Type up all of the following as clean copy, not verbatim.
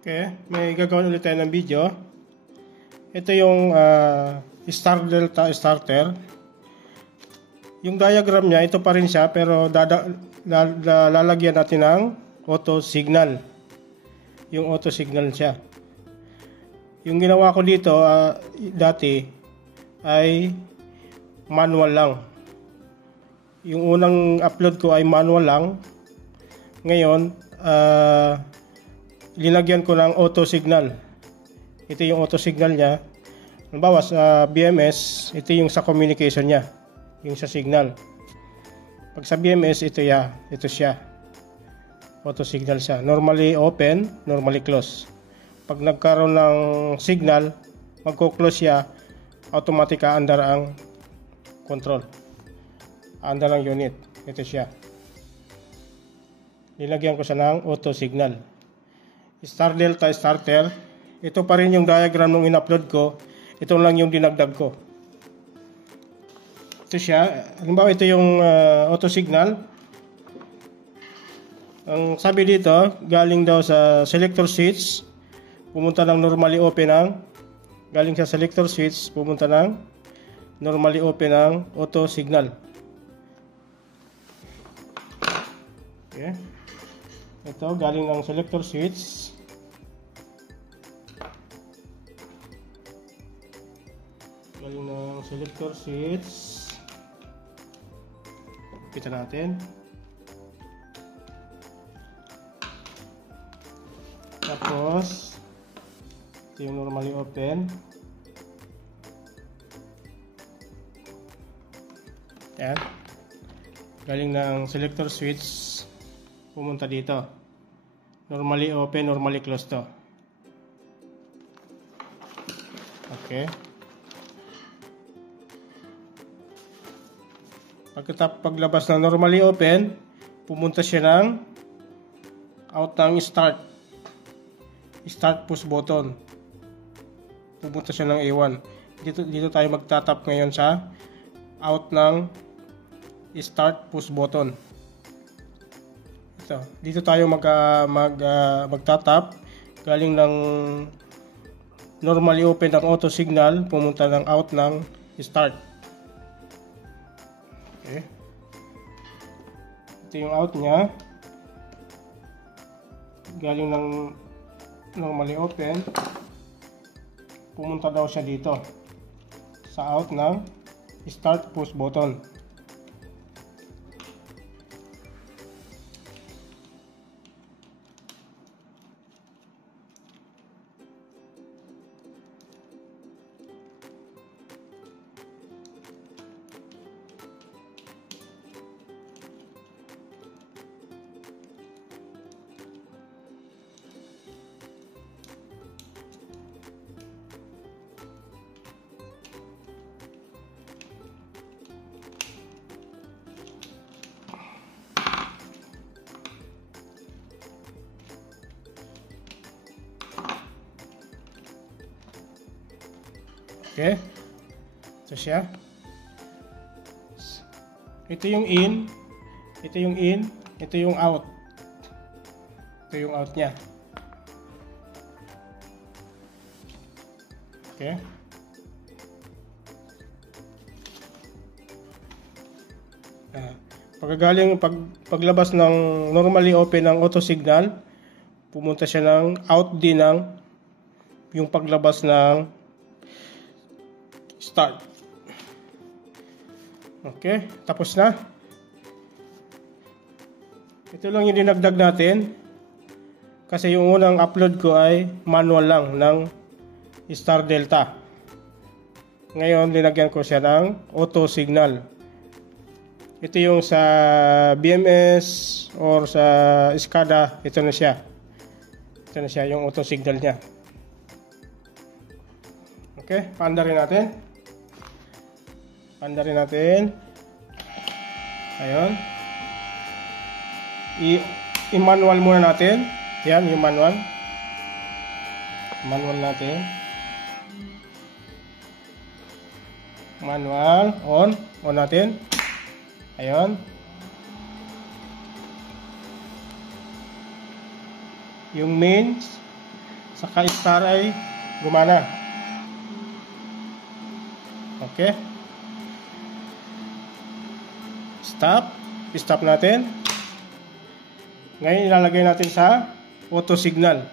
Okay, may gagawin ulit tayo ng video. Ito yung Star Delta starter. Yung diagram niya, ito pa rin siya, pero lalagyan natin ng auto signal. Yung auto signal siya. Yung ginawa ko dito dati ay manual lang. Yung unang upload ko ay manual lang. Ngayon, linagyan ko ng auto signal. Ito yung auto signal niya. Halimbawa sa BMS, ito yung sa communication niya, yung sa signal. Pag sa BMS, ito siya. Auto signal siya. Normally open, normally close. Pag nagkaroon ng signal, magko-close siya, automatic aandar ang control. Aandar ang unit. Ito siya. Nilagyan ko siya ng auto signal. Star Delta starter. Ito pa rin yung diagram nung in-upload ko. Ito lang yung dinagdag ko. Ito siya. Halimbawa ito yung auto signal. Ang sabi dito, galing daw sa selector switch. Pumunta ng normally open ang galing sa selector switch. Pumunta ng normally open ang auto signal. Okay. Ito galing ng selector switch. Galing ng selector switch. Kita natin. Tapos ito yung normally open. Yan. Galing ng selector switch. Pumunta dito. Normally open, normally close to. Okay. Paglabas ng normally open, pumunta siya ng out ng start push button. Pupunta siya ng A1. Dito tayo magtatap ngayon sa out ng start push button. Dito tayo magtatap. Galing ng normally open ng auto signal, pumunta ng out ng start. Okay. Ito yung out niya. Galing ng normally open, pumunta daw siya dito sa out ng start push button. Okay. Ito siya. Ito yung in. Ito yung in. Ito yung out. Ito yung out niya. Okay. Paglabas ng normally open ng auto signal, pumunta siya ng out din ng yung paglabas ng start. Okay, tapos na. Ito lang yung dinagdag natin. Kasi yung unang upload ko ay manual lang ng Star Delta. Ngayon, linagyan ko siya ng auto signal. Ito yung sa BMS or sa SCADA. Ito na siya. Ito na siya, yung auto signal niya. Okay, paandarin natin. Paandarin natin. Ayun. I-manual muna natin. Yan, yung manual. Manual natin. Manual. On. On natin. Ayun. Yung mains. saka star ay gumana. Okay. Stop natin. Ngayon ilalagay natin sa auto signal.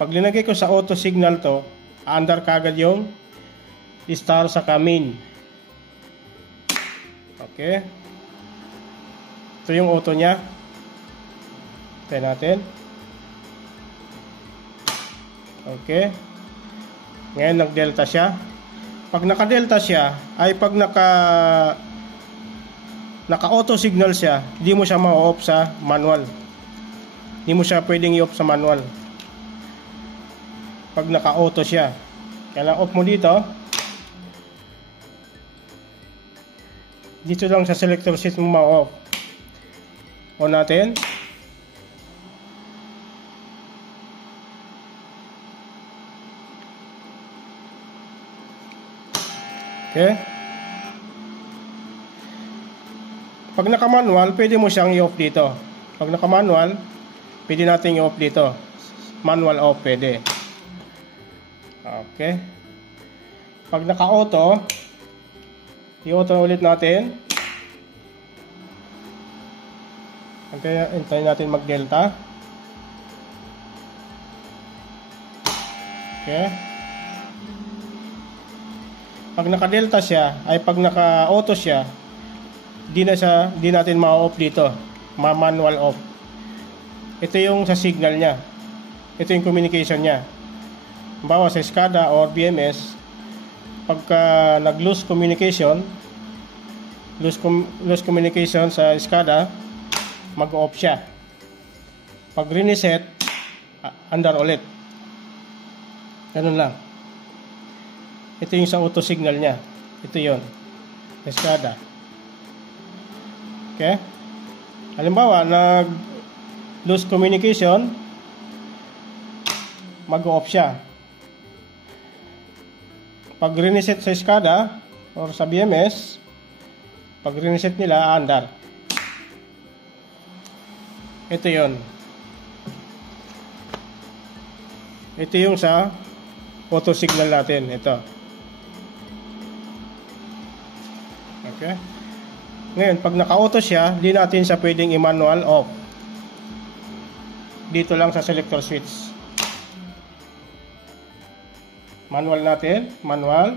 Pag linagay ko sa auto signal to, aandar kagad yung star sa main. Okay. Ito yung auto nya. Tayo natin. Okay. Ngayon nag-delta siya. Pag naka-delta siya, ay pag naka-auto signal siya, hindi mo siya ma-off sa manual. Hindi mo siya pwedeng i-off sa manual. Pag naka-auto siya. Kaya off mo dito. Dito lang sa selector switch mo ma-off. On natin. Okay. Pag naka-manual, pwede mo siyang i-off dito. Pag naka-manual, pwede natin i-off dito. Manual off, pwede. Okay. Pag naka-auto, i-auto ulit natin. Hintayin natin mag-delta. Okay. Pag naka-delta siya, ay pag naka-auto siya, di natin ma-off dito. Ma-manual off. Ito yung sa signal niya. Ito yung communication niya. Bawa sa SCADA or BMS, pagka nag-lose communication sa SCADA, mag-off siya. Pag reset, andar ulit. Ganun lang. Ito yung sa auto signal niya. Ito yon, SCADA. Okay? Halimbawa, nag-lose communication, mag-off siya. Pag reset sa SCADA or sa BMS, pag reset nila, andar. Ito yon. Ito yung sa auto signal natin. Ito. Okay. Ngayon, pag naka-auto siya, di natin siya pwedeng i-manual off. Dito lang sa selector switch. Manual natin. Manual.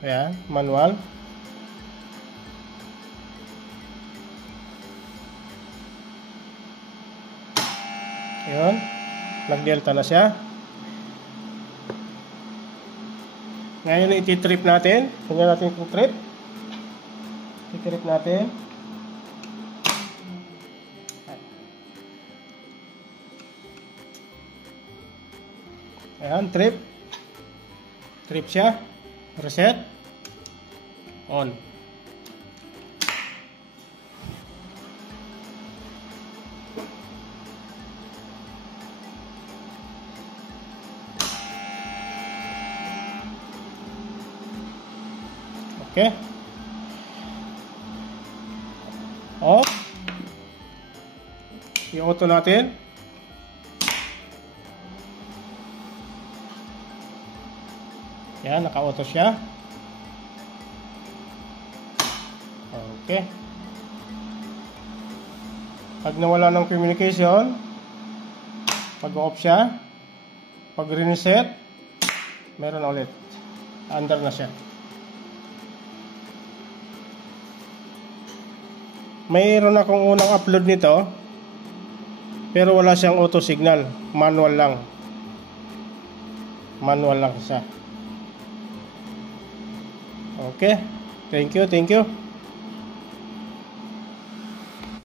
Ayan. Manual. Ayan. Nag-delta na siya. Ngayon iti-trip natin. Tingnan natin kung trip. I-trip natin. Ayan, trip. Trip siya. Reset. On. Okay. Off. I-auto natin. Yan, naka-auto siya. Okay. Pag nawala ng communication, pag-off siya, pag reset, meron ulit. Under na siya. Mayroon akong unang upload nito, pero wala siyang auto signal. Manual lang. Manual lang siya. Okay. Thank you.